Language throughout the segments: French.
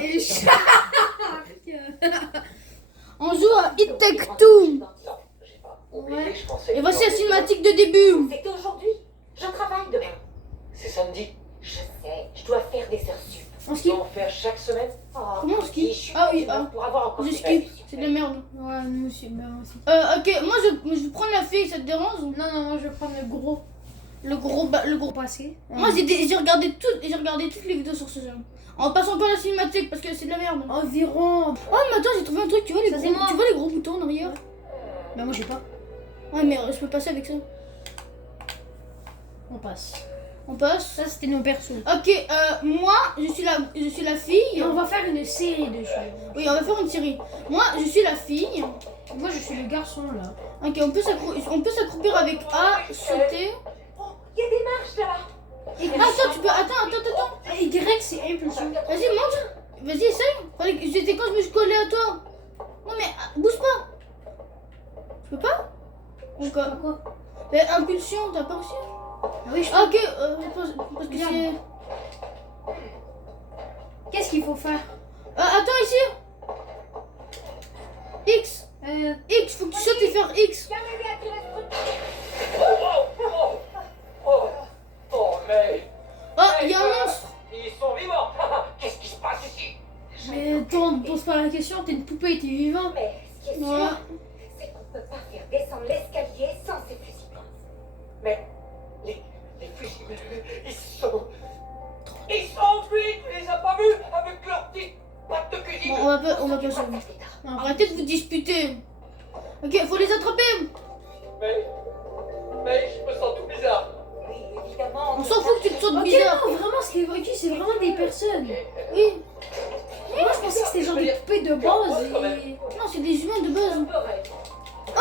Et On joue à It Take Two. Ouais. Et voici la cinématique de début. C'est qu'aujourd'hui, je travaille demain. C'est samedi. Je sais, je dois faire des heures sup. On Tu ski. dois en faire chaque semaine. Oh, Comment on ski? je suis Ah oui, fatiguée pour avoir encore Je des ski. papiers. C'est de la merde. Ouais, moi aussi. Bah, moi aussi. Ok, moi je vais prendre la fille, ça te dérange? Non, moi je vais prendre le gros. Le gros. Passé. Moi j'ai regardé toutes les vidéos sur ce jeu. On passe encore la cinématique parce que c'est de la merde. Environ. Oh mais attends, j'ai trouvé un truc, tu vois Ça, c'est moi. les gros boutons en arrière? Bah, moi j'ai pas. Ouais mais je peux passer avec ça. On passe. On passe. Ça, c'était nos persos. Ok, moi je suis la fille. Et on va faire une série dessus. Oui, on va faire une série. Moi je suis la fille. Moi, je suis le garçon là. Ok, on peut s'accroupir avec A, sauter. Oh, il y a des marches là-bas. Et Ah, attends, tu peux. Attends. Et Y, c'est impulsion. Vas-y, monte. Vas-y, essaye. C'était quand je me suis collé à toi. Non, mais bouge pas. Je peux pas? Encore. Quoi? Mais impulsion, t'as pas réussi? Ah oui, je Ah, ok, parce que Bien. c'est. Qu'est-ce qu'il faut faire? Attends, ici. X. X, faut que tu sautes et faire X. Viens m'aider à tirer ce truc. Oh, mais. Oh, il y a un monstre. Ils sont vivants. Qu'est-ce qui se passe ici? Mais attends, ne pose pas la question, t'es une poupée, t'es vivant. Mais ce qui est sûr, Ouais. c'est qu'on peut pas faire descendre l'escalier sans ces fusibles. Mais. Les fusibles. Ils sont. Ils sont enfuis. Tu les as pas vus avec leurs petites pattes de cuisine. Bon, on va pas sauver. Non, arrêtez de vous disputer. Ok, faut les attraper. Mais je me sens tout bizarre. Oui, évidemment. On s'en fout que tu te sautes Ok, bizarre. non, vraiment, ce qui est évoqué, c'est vraiment des personnes. Oui. Moi, je pensais que c'était genre des poupées de base. Et... Non, c'est des humains de base. Ah,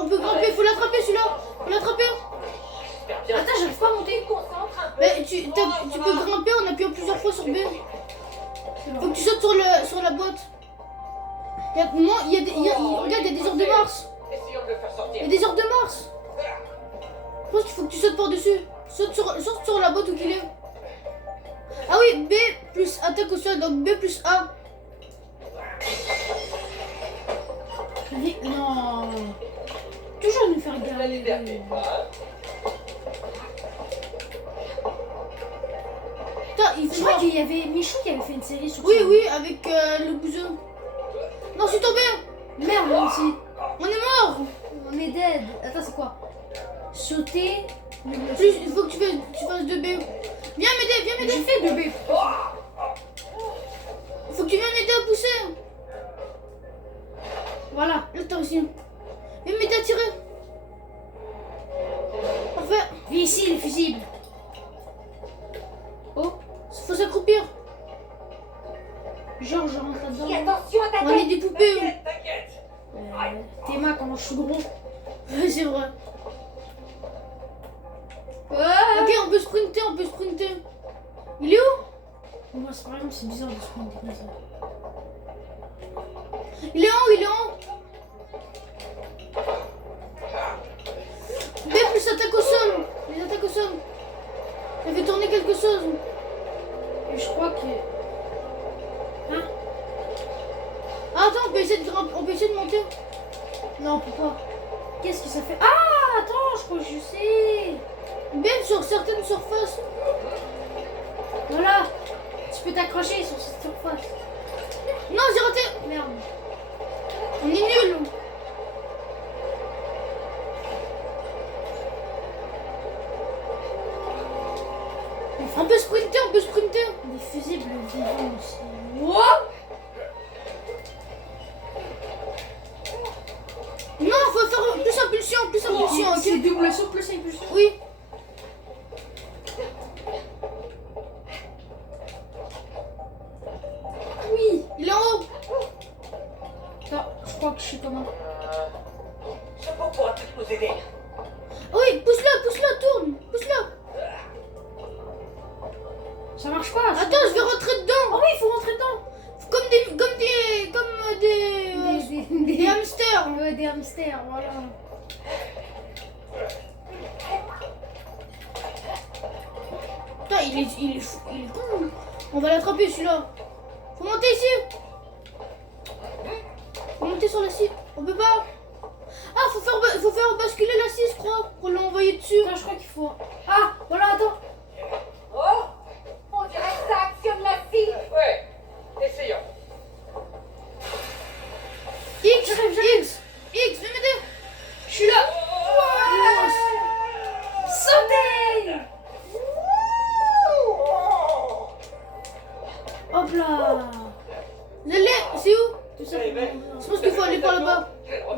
on peut grimper. Faut l'attraper celui-là. Faut l'attraper. J'espère bien. Attends, j'arrive pas à monter. Concentre un peu. Mais tu peux grimper en appuyant plusieurs fois sur B. Faut que tu sautes sur la boîte. Regarde, il y a des heures de Mars. Essayons de le faire Il sortir. y a des heures de Mars. Je pense qu'il faut que tu sautes par-dessus. Saute sur la boîte où qu'il est. Ah oui, B plus attaque au sol, donc B plus A. Non. Toujours nous faire La liberté. galérer. Putain, il Je fait crois genre... qu'il y avait Michou qui avait fait une série sur Oui, ça. oui, avec le bouseux. Non, je suis tombé. Merde, moi aussi. On est mort. On est dead. Attends, c'est quoi? Sauter. Plus, il faut que tu fasses 2B. Viens m'aider, J'ai fait bébé. Faut que tu viennes m'aider à pousser. Voilà, là t'as réussi. Viens m'aider à tirer. Parfait. Viens ici, les fusibles. Oh, faut s'accroupir. Genre, je rentre Dis là-dedans. attention à ta On est tête. des poupées. T'inquiète. Tes mains, comment je suis gros. Ouais, c'est vrai. Ouais. Ok, on peut sprinter. Il est où? Moi, c'est par exemple, c'est bizarre de se prendre comme ça. Il est en haut. B plus attaque au sol. Les attaques au sol. Ça fait tourner quelque chose. Et je crois que. Hein? Ah, attends, on peut essayer de monter. Non, on peut pas. Qu'est-ce que ça fait? Ah, attends, je crois que je sais. B sur certaines surfaces. Voilà. Tu peux t'accrocher sur cette surface. Non, j'ai raté. Merde. On est nuls. On peut sprinter. Des fusibles vivants aussi. What? Non, faut faire plus impulsion, C'est ok? double saut plus impulsion. Oui. Oui. Il est en haut. Attends, je crois que je sais comment. Chapeau pourra peut-être nous aider. Oui, pousse-le, tourne. Pousse-le. Ça marche pas. Attends, je vais rentrer dedans. Oh oui, il faut rentrer dedans. Des hamsters. Ouais, des hamsters, voilà. Putain, il est fou, il est con. On va l'attraper celui-là. Faut monter ici. Faut monter sur la scie. On peut pas. Ah, faut faire basculer la scie, je crois, pour l'envoyer dessus. Attends, je crois qu'il faut. Ah, voilà, attends. Oh, on dirait que ça actionne la scie. Ouais, essayons. X, viens m'aider. Je suis là. Sautez. Hop là. J'allais, c'est où? Tout ça. Je pense qu'il faut aller par là-bas.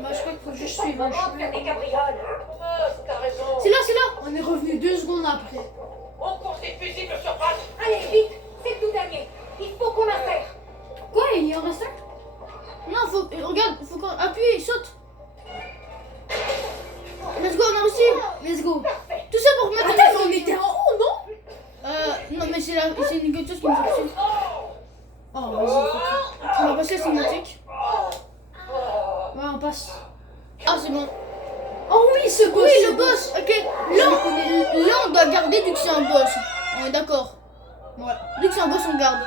Bah, je crois qu'il faut que je suive. hein. Maman, faire des cabrioles. Mince, t'as raison. C'est là. On est revenu 2 secondes après. On court des fusibles sur place. Allez, vite, c'est le tout dernier. Il faut qu'on insère. Quoi, il en reste un? Non, regarde, faut qu'on appuie, saute. Let's go, on a réussi. Let's go. Tout ça pour mettre. Attends, mais on était en haut, non? Non, mais c'est une quelque chose qui me fait dessus. Oh, vas-y. On va passer la cinématique. Ouais, on passe. Ah, c'est bon. Oh oui, ce boss. Oui, ce le boss. Ok. Là, on doit garder vu que c'est un boss. On est d'accord. Ouais. Vu que c'est un boss, on garde.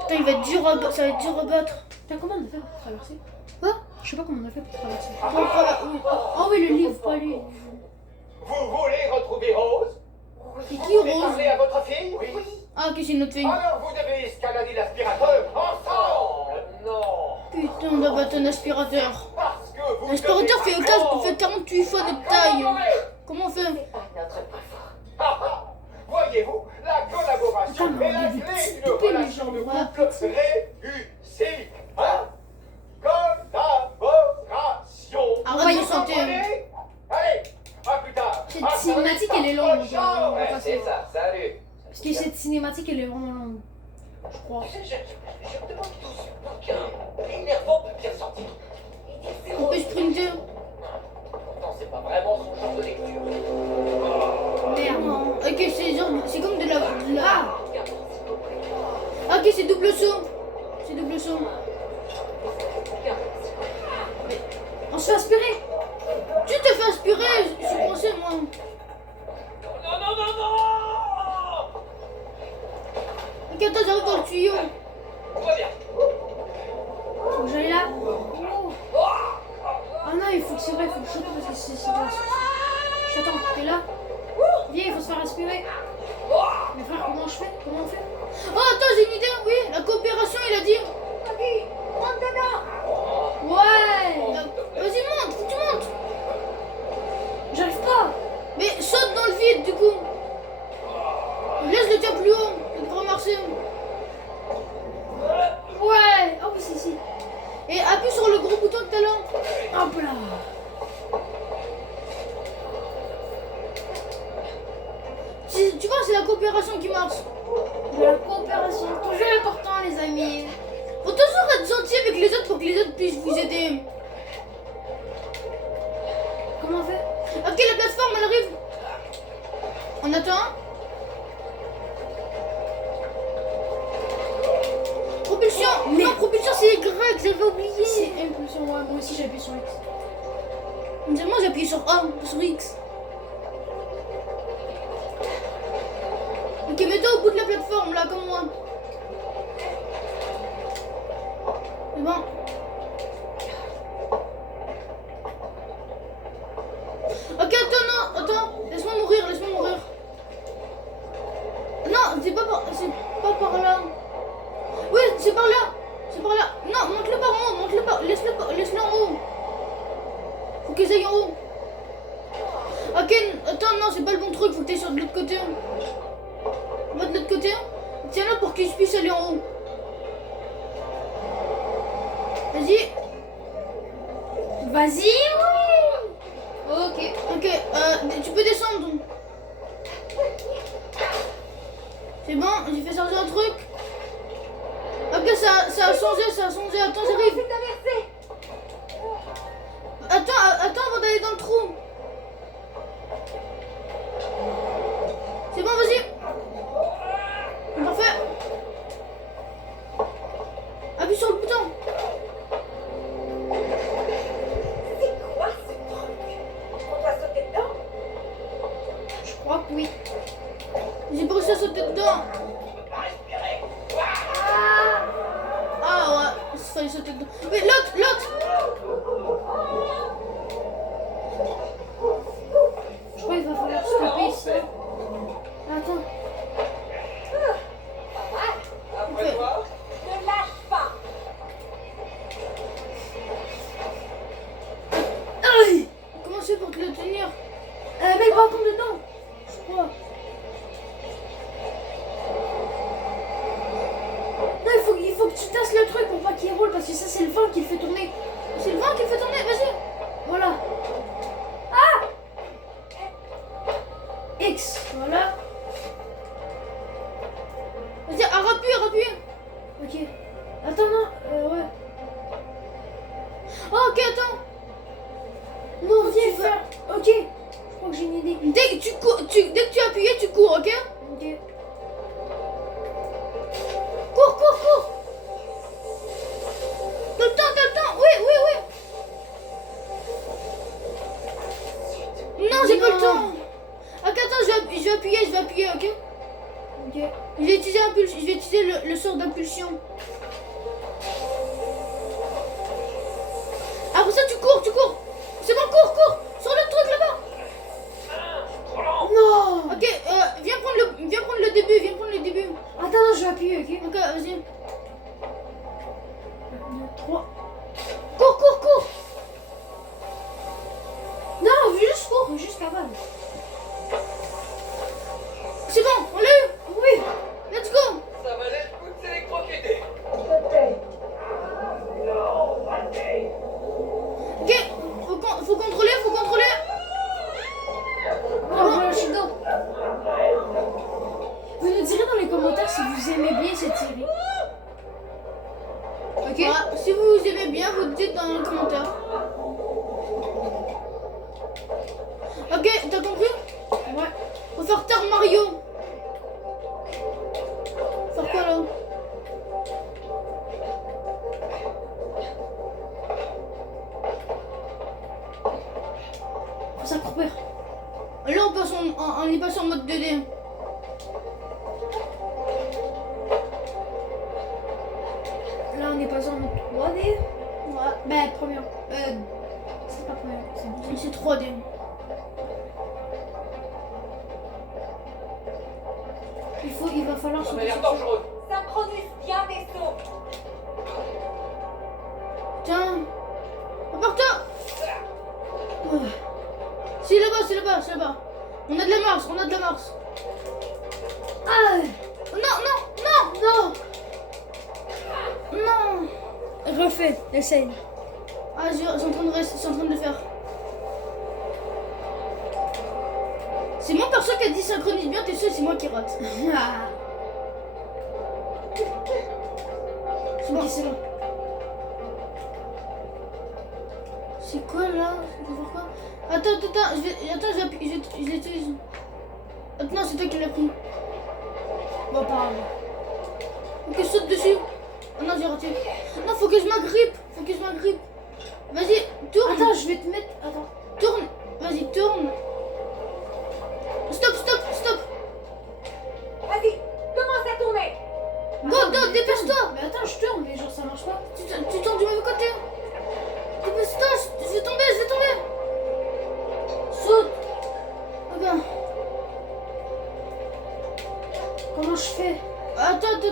Putain, il va être dur ça va être dur à battre. Putain, comment on a fait pour traverser? Quoi? Je sais pas comment on a fait pour traverser. Oui. Oh oui, le livre, pas lui. Vous voulez retrouver Rose? C'est Vous qui, voulez Rose? parler à votre fille? Oui. Ah, ok, c'est notre fille. Alors vous devez escalader l'aspirateur ensemble. Non. Putain, on doit battre un aspirateur. Parce que vous L'aspirateur devez fait 48 fois notre taille. Comment on fait? C'est pas notre point fort. Ah, ah. Voyez-vous, la collaboration Putain, mais est la on est des clé petits d'une poupées, les relation gens, de voilà, couple petits. réussie. Hein? Collaboration. Arrête de Vous chanter. comprenez? Allez, à plus tard. Cette cinématique, elle est longue, donc, on va passer. ça, salut. Parce que cette cinématique, elle est vraiment longue. Je crois. Tu sais, je me demande tout ce bouquin énervant peut bien sortir. Il dit que c'est On peut Rose. sprinter. Pourtant, c'est pas vraiment son genre de lecture. Merde. Ok, c'est comme de la. Ah. Ok, c'est double saut. C'est double saut. On se fait aspirer. Tu te fais aspirer, je suis coincé moi. Non, non, non, non. Ok, attends, j'arrive dans le tuyau. Tout va bien. Faut que j'aille là. Ah non, il faut que c'est vrai, il faut que je saute parce que c'est vrai. J'attends, t'es là. Viens, il faut se faire aspirer. Mais frère, comment je fais? Comment on fait? Oh, attends, j'ai une idée, oui, la coopération, il a dit. Vas-y, rentre dedans. Ouais. Vas-y, monte, faut que tu montes. J'arrive pas. Mais saute dans le vide, du coup. Laisse le tien plus haut, ça devrait marcher. Ouais. Oh oui, c'est ici. Et appuie sur le gros bouton de talent. Hop là. Tu vois, c'est la coopération qui marche. La coopération, toujours important, les amis. Faut toujours être gentil avec les autres pour que les autres puissent vous aider. Comment on fait? Ok, la plateforme, elle arrive. On attend. Propulsion. Mais- Non, propulsion, c'est Y, j'avais oublié. C'est impulsion, ouais, moi aussi j'ai appuyé sur X. Moi, j'ai appuyé sur A, sur X. Ok, mets-toi au bout de la plateforme, là, comme moi. C'est bon. Ok, attends, laisse-moi mourir. Non, c'est pas par là. Oui, c'est par là. Non, monte-le par en haut, laisse-le en haut. Faut qu'ils aillent en haut. Ok, attends, non, c'est pas le bon truc, faut que t'ailles sur de l'autre côté. Va de l'autre côté. Tiens-le pour qu'ils puissent aller en haut. Vas-y. Vas-y, Ok, tu peux descendre. C'est bon, j'ai fait changer un truc. Ok, ça a changé. Attends, j'arrive. C'est traversé. Attends avant d'aller dans le trou. C'est bon, vas-y. Parfait. Appuie sur le bouton. C'est quoi ce truc? On doit sauter dedans? Je crois que oui. J'ai pas réussi à sauter dedans. Respirez. fallait sauter dedans. Oui, l'autre, l'autre. Je crois qu'il va falloir stopper ça. Attends. Pas mal. Après toi, Ne lâche pas. Aïe! Comment c'est pour te le tenir? Mets le bâton dedans. Je crois. Non, il faut que tu tasses le truc pour pas qu'il roule parce que ça c'est le vent qui le fait tourner. C'est le vent qui fait tourner, vas-y. Voilà. Ah! X, voilà. Vas-y, rappuie. Ok. Attends, non, ouais. Oh, ok, attends. Non, viens le faire. Ok. Je crois que j'ai une idée. Dès que tu as appuyé, tu cours, ok? Ok. Cours. T'as le temps. Oui. Non, j'ai pas le Non. temps. Ok, attends, je vais appuyer, ok? Ok. Je vais utiliser le sort d'impulsion. Après ça, tu cours. C'est bon, cours. Sur le truc là-bas. Non! Ok, viens prendre le début. Attends, non, je vais appuyer, ok? Ok, vas-y. 1, 2, 3. Cours. Non, juste cours, juste cavale. C'est bon, on l'a eu. Oui. Let's go. ça va l'être toutes électrocuté. Ok, faut contrôler. Non, voilà, je suis dedans. Vous nous direz dans les commentaires si vous aimez bien cette série. Ok? Voilà, si vous aimez bien, vous dites dans les commentaires. Ok, t'as compris? Ouais. Faut faire taire Mario. Faire quoi là? Faut s'accroupir. Là, on est passé en mode 2D. Là, on est passé en mode 3D. Ouais, Ben, première. C'est pas première, c'est c'est 3D. Il va falloir Ça se m'a l'air décider. dangereux. Synchronise bien tes sauts. Tiens. Apporte-toi. C'est là-bas. On a de la marche. Ah! Non. Refais, essaye. Ah, je suis en train de le faire. C'est mon perso qui a dit synchronise bien tes sauts, c'est moi qui rate. Ah. C'est bon. Ok, c'est bon. C'est quoi là? Je vais faire quoi? Attends, je l'utilise. Attends, non, c'est toi qui l'as pris. Bon, pas. Faut que je saute dessus. Oh non, j'ai raté. Non, faut que je m'agrippe. Vas-y, tourne. Attends, je vais te mettre. Attends. Tourne. Vas-y, tourne. Stop. Vas-y, commence à tourner. Go, mais dépêche-toi. tourne. Mais attends, je tourne, mais genre ça marche pas. Tu tournes du mauvais côté. Dépêche-toi, je vais tomber. Saute. Regarde. Comment je fais? Attends, je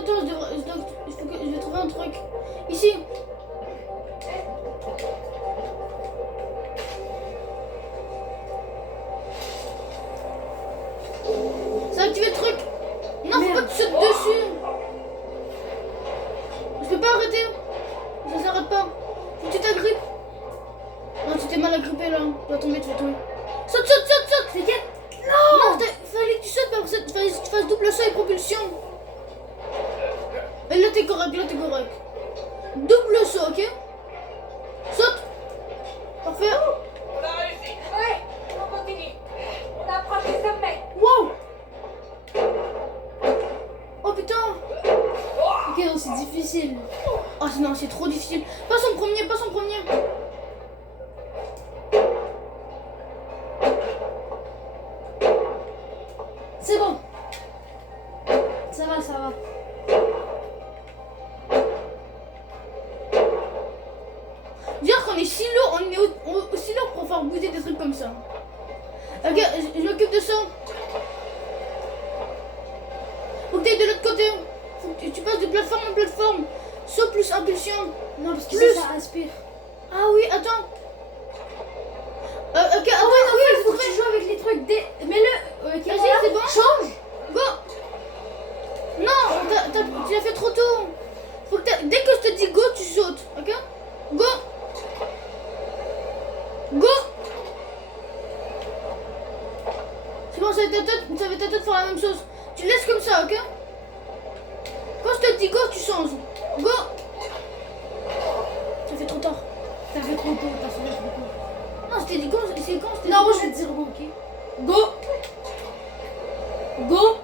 vais trouver un truc. Ici. Ça a activé le truc. Non, faut Merde. pas que tu sautes dessus. Je peux pas arrêter. Ça s'arrête pas. Faut que tu t'agrippes. Non, tu t'es mal agrippé là. Tu vas tomber. Saute. T'inquiète. Non, fallait que tu sautes, mais après ça, fallait que tu fasses double saut et propulsion. Et là, t'es correct. Double saut, ok? Saute. Parfait. On a réussi. Ouais, on continue. On approche du sommet. Wow. Oh putain. Ok, non, c'est difficile. Oh non, c'est trop difficile. Passe en premier. C'est bon. Ça va. est si lourd, on est aussi lourd pour faire bouger des trucs comme ça. Ok, je m'occupe de ça. Faut que tu ailles de l'autre côté. Faut que tu passes de plateforme en plateforme. Saut plus impulsion. Non, parce que Plus. ça aspire. Ah oui, attends. Ok, Ah ouais, attends, non, oui, il faut que tu joues avec les trucs. Mets-le. Vas-y, c'est bon. Change. Go. Non, tu l'as fait trop tôt. Faut que dès que je te dis go, tu sautes. Ok. Go. Go. C'est bon, ça va ta tête faire la même chose. Tu laisses comme ça, ok? Quand je te dis go, tu changes. Go. Ça fait trop tard. Ça fait trop tôt, t'as fait trop tôt. Non, je t'ai dit go, c'est quand je t'ai Non, dit moi go. je vais te dire go, ok? Go. Go.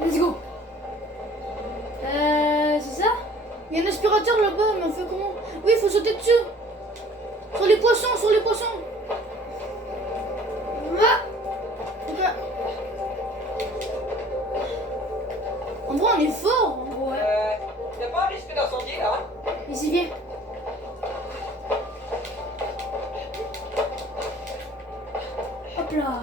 Let's go. C'est ça? Il y a un aspirateur là-bas, mais on fait comment? Oui, il faut sauter dessus. Sur les poissons, sur les poissons. Ah. Ok. En vrai, on est fort. Hein. Ouais. Y'a pas un risque d'incendie là? Ici, viens. Hop là.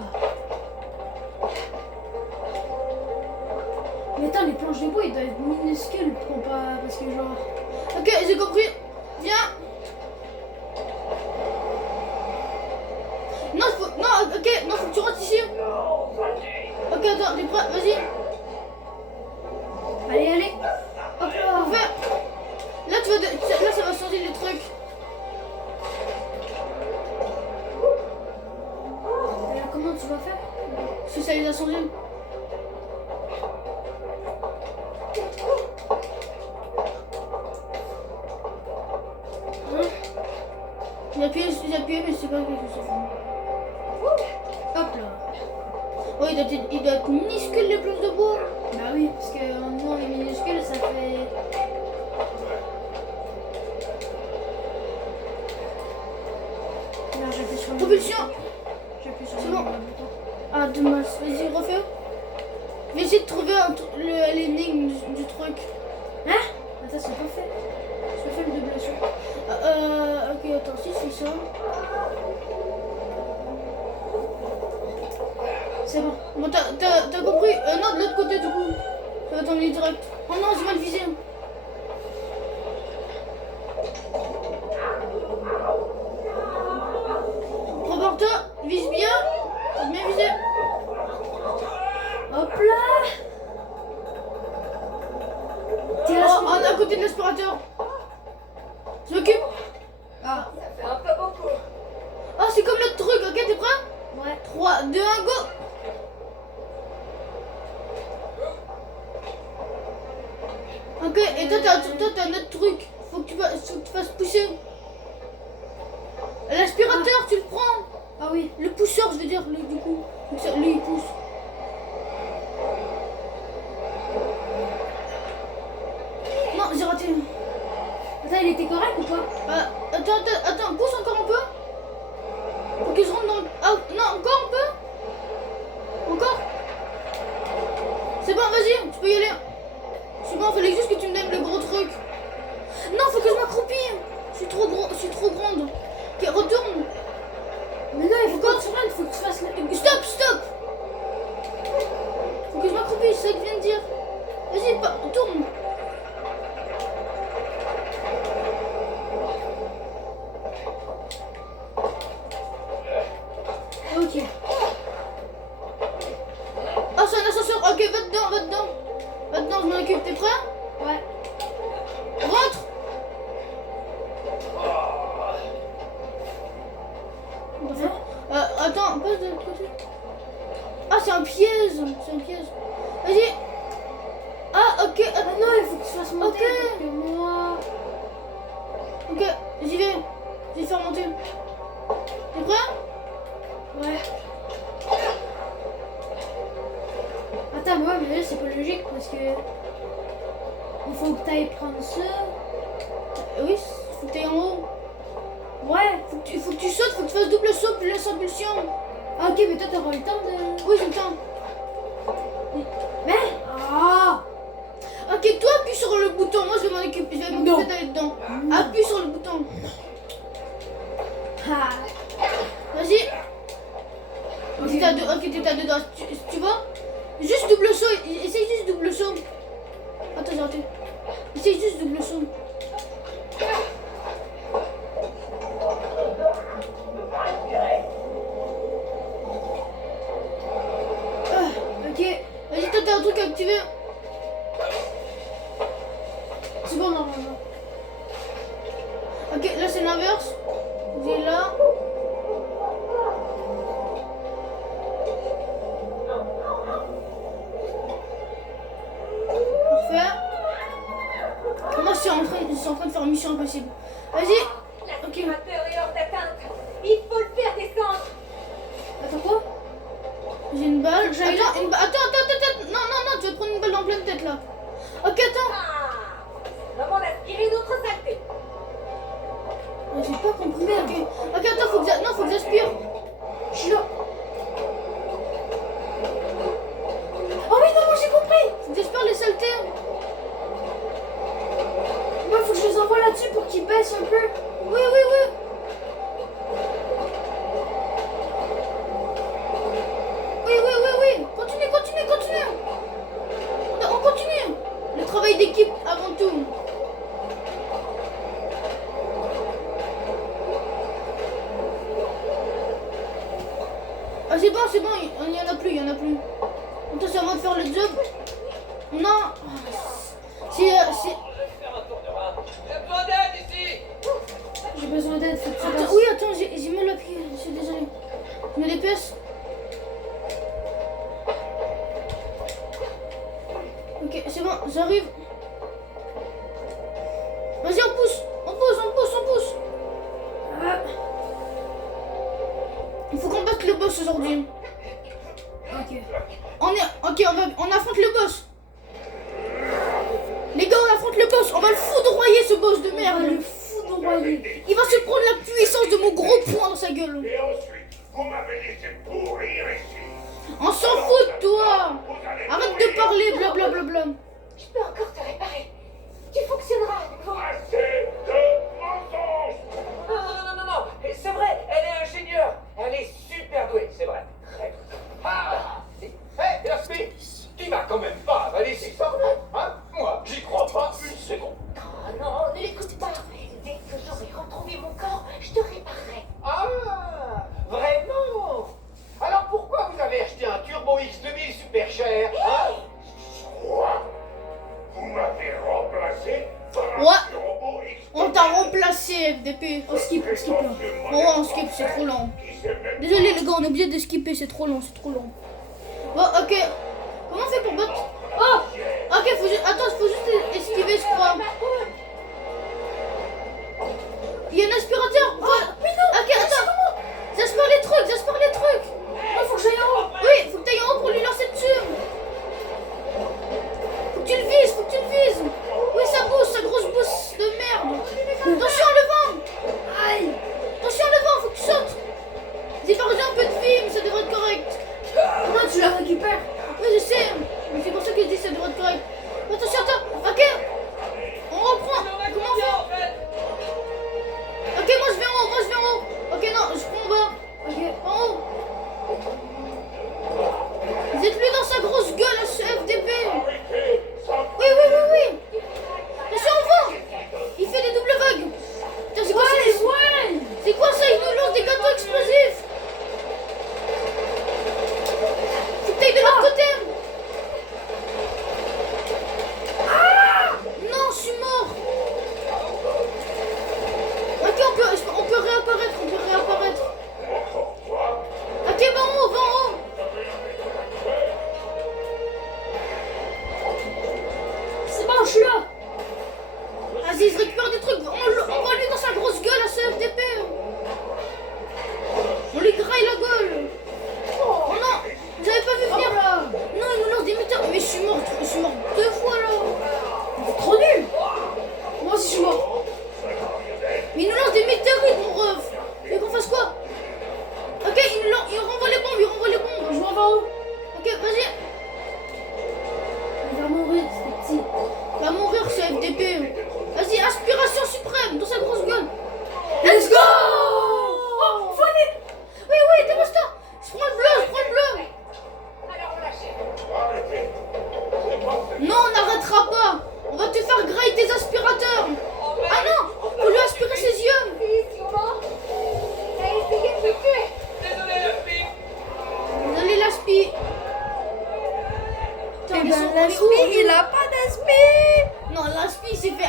Mais attends, les planches de bois, ils doivent être minuscules pour pas... Parce que genre... Ok, j'ai compris. Viens. Non, ok, non, faut que tu rentres ici. Ok, attends, t'es prêt? Vas-y. Allez, allez. Hop là. Fais. Là, là, ça va changer les trucs. Et là, comment tu vas faire? Parce que ça les a changés. Hein? J'ai appuyé, mais je sais pas ce que ça fait. Hop là. Oh, il doit être minuscule les planches de bois. Bah oui, parce que nous on est minuscule, ça fait... Là, j'appuie sur le... Propulsion. J'appuie sur C'est le bon. bouton. Ah, dommage. Vas-y, refais. Je vais essayer de trouver l'énigme du truc. Hein? Attends, c'est pas fait. C'est pas fait le double saut. Ok, attends, si c'est ça. C'est bon. Bon, t'as compris? Non, de l'autre côté, du coup. Ça va t'emmener direct. Oh non, j'ai mal visé. Prépare-toi, vise bien. T'as bien visé. Hop là. T'es là, Oh, on est à côté de l'aspirateur. Je m'occupe. Ah, Ça fait un peu beaucoup. Oh, c'est comme l'autre truc, ok, t'es prêt? ouais. 3, 2, 1, go. Ok, et toi t'as un autre truc. Faut que tu fasses pousser. L'aspirateur, tu le prends. Ah oui. Le pousseur, je veux dire, du coup. Faut que lui, il pousse. Non, j'ai raté. Attends, il était correct ou pas? Attends, pousse encore un peu. Faut que je rentre dans le... Ah, non, encore un peu. Encore. C'est bon, vas-y, tu peux y aller. C'est bon, fallait juste que tu me donnes le gros truc. Non, faut que je m'accroupisse. Je suis trop grande. Ok, retourne. Mais non, il faut pas que tu rentres, il faut que tu fasses le... Stop. Faut que je m'accroupisse, c'est ça que je viens de dire. Vas-y, tourne. Ok. Ah, c'est un ascenseur. Ok, va dedans. Va dedans, je m'en occupe. T'es prêt? Ouais. Rentre. Attends, passe de l'autre côté. Ah, c'est un piège. Vas-y. Ah, ok. Ah non, il faut que tu fasses monter. Ok. Parce que moi... Ok, j'y vais. Je vais faire monter. T'es prêt? Ouais. Attends, mais ouais, mais là c'est pas logique parce que... Il faut que t'ailles prendre ça. Oui, faut que t'ailles en haut. Ouais. Faut que tu sautes, faut que tu fasses double saut plus la impulsion. Ah ok, mais toi t'auras le temps de... Oui, j'ai le temps. Mais... Ah. Ok, toi appuie sur le bouton, moi je vais m'occuper Non. d'aller dedans. Appuie sur le bouton. Ah. Vas-y. Ok, t'es à deux doigts. Tu vois? Juste double saut. Essaye juste double saut. Attends, j'ai raté. Essaye juste double saut. Ok. Vas-y, toi t'as un truc à activer. C'est bon, normalement. Ok, là c'est l'inverse. Vous êtes là. Parfait. Moi je suis en train de faire Mission Impossible. Vas-y. Ok. L'aspirateur est hors d'atteinte. Il faut le faire descendre. Attends, quoi? J'ai une balle. J'allais Attends, une balle. Attends. Non, tu vas te prendre une balle dans pleine tête là. Ok, attends. Ah, moment d'aspirer d'autres saletés. J'ai pas compris. Ok, attends, faut que j'aspire. Je suis là. Oh oui, non, moi j'ai compris. Faut que j'aspire les saletés. Moi, faut que je les envoie là-dessus pour qu'ils baissent un peu. Oui. Oui. Continue. On continue. Le travail d'équipe avant tout. Ah c'est bon, il y en a plus. Attends, c'est à moi de faire le job. Non. C'est... Je vais faire un tour de bras. J'ai besoin d'aide ici. J'ai besoin d'aide, faut que tu baisses. Oui, attends, j'ai mal la pied, je suis désolée. Je me dépêche. Ok, c'est bon, j'arrive. Vas-y, on pousse. Ah. Il faut qu'on batte le boss aujourd'hui. Ok. On affronte le boss. Les gars, on affronte le boss. On va le foudroyer, ce boss de On va merde. le foudroyer. Il va se prendre la puissance de mon gros poing dans sa gueule. Et ensuite, vous m'avez laissé pourrir ici. On s'en fout de toi. Vous allez Arrête de parler, blablabla. Je peux encore te réparer. Tu fonctionneras à nouveau. assez de mensonges. Non. Et c'est vrai, elle est ingénieure. Elle est super douée, c'est vrai. Très douée. Ah. Hé, Yasmine, tu vas quand même pas avaler 600, hein? Moi, j'y crois pas une seconde. Oh non, ne l'écoute pas. Dès que j'aurai retrouvé mon corps, je te réparerai. Ah, vraiment? Alors pourquoi vous avez acheté un Turbo X2000 super cher, hein? Quoi? Vous m'avez remplacé par un Ouais. Turbo X2000 On t'a remplacé, FDP. On skip là. Oh, on skip, c'est trop lent. qui sait même Désolé les gars, on est obligé de skipper, c'est trop long. Bon, ok. Comment on fait pour battre? Oh. Ok, faut juste esquiver, je crois. Il y a un aspirateur. Mais non. Ok, attends. J'aspire les trucs. Il faut que j'aille en haut. Oui, faut que t'ailles en haut pour lui lancer dessus. Faut que tu le vises. Oui, ça bouge, sa grosse bouse de merde. Attention, le vent. Aïe. Attention, le vent, faut que tu sautes. J'ai perdu un peu de vie, mais ça devrait être correct. Comment tu la récupères? Oui, je sais. Mais c'est pour ça que je dis que ça devrait être correct. Attention, attends. Ok. On reprend. Comment on fait? En fait. Ok, moi je vais en haut. Ok, non, je prends en bas. Ok. En haut. Vous êtes lui dans sa grosse gueule à ce FDP. arrêter ça. Oui. Attention, au vent. Il fait des doubles vagues. Putain, c'est quoi ça? Ouais. C'est quoi ça? Il nous lance des gâteaux explosifs. Faut que t'ailles de l'autre côté. Non, je suis mort. Ok, on peut réapparaître. Encore quoi? Ok, va en haut. C'est bon, je suis là. Vas-y, il récupère des trucs. On va lui dans sa grosse gueule à ce FDP. On lui graille la gueule. Oh non, vous avez pas vu venir. Hop là. Non, il nous lance des muteurs. Mais je suis mort 2 fois là. C'est trop nul. Moi aussi, je suis mort. Mais il nous lance des météorites, mon ref. Et qu'on fasse quoi? Ok, il renvoie les bombes. Je m'en vais en haut. Ok, vas-y. Il va mourir, c'est petit. Va mourir l'aspi. Eh ben, l'aspi, il a pas d'aspi. Non, l'aspi s'est fait